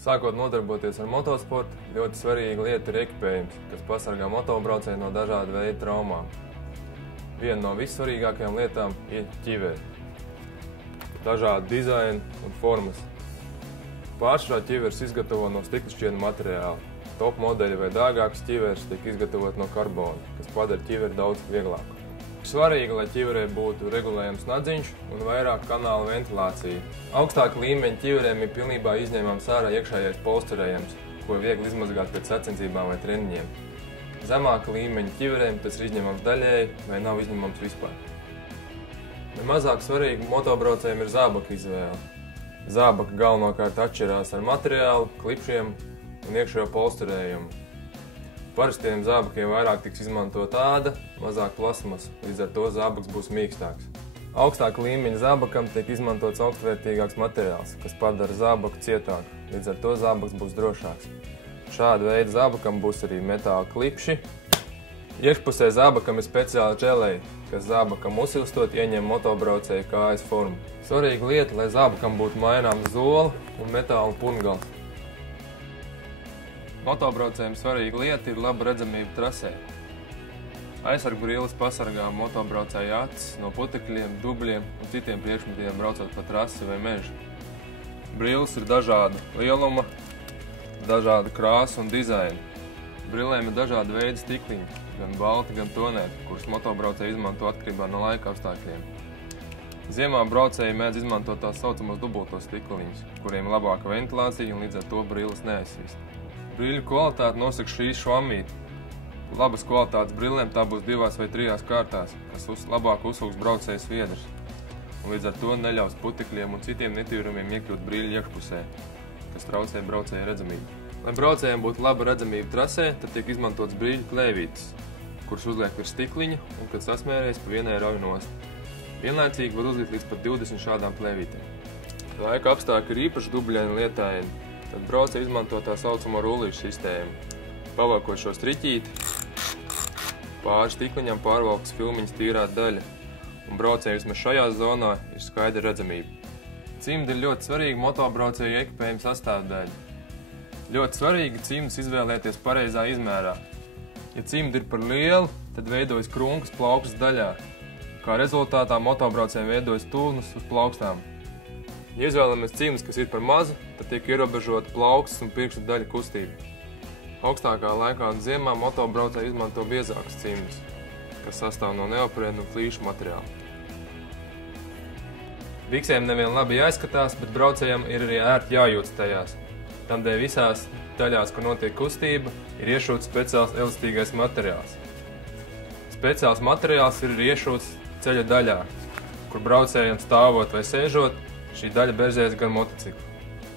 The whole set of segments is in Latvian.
Sākot nodarboties ar motosportu, ļoti svarīga lieta ir ekipējums, kas pasargā motobraucēju no dažādu veidu traumām. Viena no vissvarīgākajām lietām ir ķiveri. Dažādi dizaini un formas. Pārsvarā ķiveres izgatavo no stikla materiāla. Top modeļi vai dārgākas ķiveres tiek izgatavot no karbona, kas padara ķiveri daudz vieglāku. Svarīgi, lai ķiverē būtu regulējams nadziņš un vairāk kanāla ventilācija. Augstāka līmeņa ķiverēm ir pilnībā izņemams ārā iekšējais polsterējums, ko ir viegli izmazgāt pēc sacensībām vai treniņiem. Zemāka līmeņa ķiverēm tas ir izņemams daļēji vai nav izņemams vispār. Nemazāk svarīgi motobraucējiem ir zābaka izvēle. Zābaka galvenokārt atšķirās ar materiālu, klipšiem un iekšējo polsterējumu. Parastiem zābakiem vairāk tiks izmantot āda, mazāk plasmas, līdz ar to zābaks būs mīkstāks. Augstāka līmeņa zābakam tiek izmantots augstvērtīgāks materiāls, kas padara zābaku cietāku, līdz ar to zābaks būs drošāks. Šāda veida zābakam būs arī metāla klipši. Iekšpusē zābakam ir speciāla dželeja, kas zābakam uzsilstot ieņem motobraucēju kājas formu. Svarīga lieta, lai zābakam būtu maināms zola un metāla pungals. Motobraucējiem svarīga lieta ir laba redzamība trasē. Aizsargbrilles pasargā motobraucēju acis no putekļiem, dubļiem un citiem priekšmetiem braucot pa trasi vai mežu. Brilles ir dažāda lieluma, dažāda krāsa un dizaina. Brillēm ir dažāda veida stikliņi, gan balti, gan tonēti, kurus motobraucēji izmanto atkarībā no laika apstākļiem. Ziemā braucēji mēdz izmantot tās saucamos dubultos stikliņus, kuriem ir labāka ventilācija un līdz ar to brilles neaizsvīst. Brīļu kvalitāti nosaka šī švamīte. Labas kvalitātes brillēm tā būs 2 vai 3 kārtās, kas labāk uzsūks braucēju sviedrus, un līdz ar to neļaus putekļiem un citiem netīrumiem iekļūt brīļu iekšpusē, kas traucē braucēju redzamību. Lai braucējiem būtu laba redzamība trasē, tad tiek izmantots brīļu plēvītes, kuras uzliek virs stikliņa un, kad sasmērēs, pa vienai rauj nost. Vienlaicīgi var uzlikt līdz pat 20 šādām plēvītēm. Laika apstākļi ir īpaši dubļaini un lietaini. Tad braucēji izmanto tā saucamo rullīšu sistēmu. Pavalkot šo striķīti, pāri stikliņam pārvalkas filmiņas tīrā daļa, un braucēji vismaz šajā zonā ir skaidra redzamība. Cimdi ir ļoti svarīga motobraucēju ekipējuma sastāvdaļa. Ļoti svarīgi cimdus izvēlēties pareizā izmērā. Ja cimdi ir par lieli, tad veidojas krunkas plaukstas daļā. Kā rezultātā motobraucējiem veidojas tulnas uz plaukstām. Ja izvēlamies cimdus, kas ir par mazu, tad tiek ierobežota plaukstas un pirkstu daļa kustība. Augstākā laikā un ziemā motobraucēji izmanto biezākus cimdus, kas sastāv no neoprēna un flīšu materiāla. Biksēm nevien labi jāizskatās, bet braucējiem ir arī ērti jājūtas tajās. Tādēļ visās daļās, kur notiek kustība, ir iešūts speciāls elastīgais materiāls. Speciāls materiāls ir iešūts ceļa daļā, kur braucējiem stāvot vai sēžot, šī daļa berzējas gan motociklu.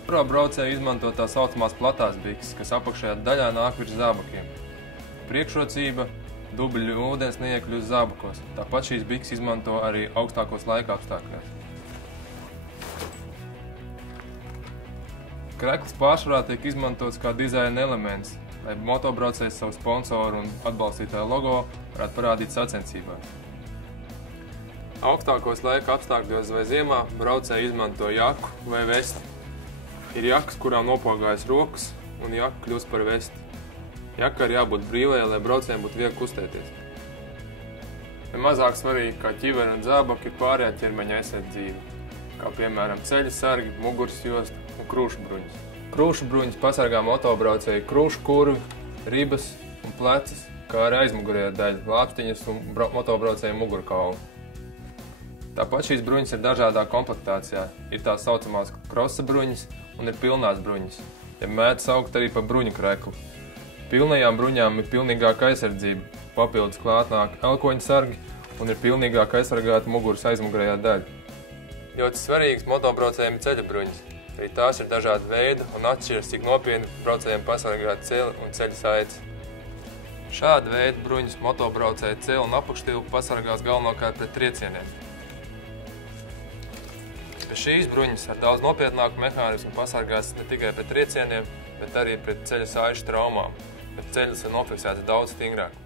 Pro braucēji izmanto tā saucamās platās bikses, kas apakšējā daļā nāk virs zābakiem. Priekšrocība – dubļu ūdens neiekļūst zābakos. Tāpat šīs bikses izmanto arī augstākos laika apstākļos. Krekls pārsvarā tiek izmantots kā dizaina elements, lai motobraucējs savu sponsoru un atbalstītāju logo varētu parādīt sacensībās. Augstākos laika apstākļos vai ziemā braucēji izmanto jaku vai vesti. Ir jakas, kurām nopogājas rokas, un jaka kļūst par vesti. Jaka ir jābūt brīvai, lai braucējiem būtu viegli kustēties. Nemazāk svarīgi kā ķiveri un zābaki ir pārējā ķermeņa aizsardzība, kā piemēram ceļa sargi, muguras josta un krūšu bruņas. Krūšu bruņas pasargā motobraucēju krūšu kurvi, ribas un plecas, kā arī aizmugurējā daļa, lāpstiņas un motobraucēju mugurkauli. Tāpat šīs bruņas ir dažādā komplektācijā. Ir tās saucamās krosa bruņas un ir pilnās bruņas, ja mēdz saukt arī par bruņu kreklu. Pilnajām bruņām ir pilnīgāka aizsardzība, papildus klāt nāk elkoņu sargi un ir pilnīgāk aizsargāta muguras aizmugurējā daļa. Ļoti svarīgas motobraucējiem ir ceļa bruņas. Arī tās ir dažāda veida un atšķiras, cik nopietni braucējiem pasargāt celi un ceļa saites. Šāda veida bruņas motobraucēju celi un apakštilpu pasargās galvenokārt pret triecieniem. Šīs bruņas ar daudz nopietnāku mehānismu pasargās ne tikai pret triecieniem, bet arī pret ceļa saišu traumām, bet ceļas ir nofiksētas daudz stingrāk.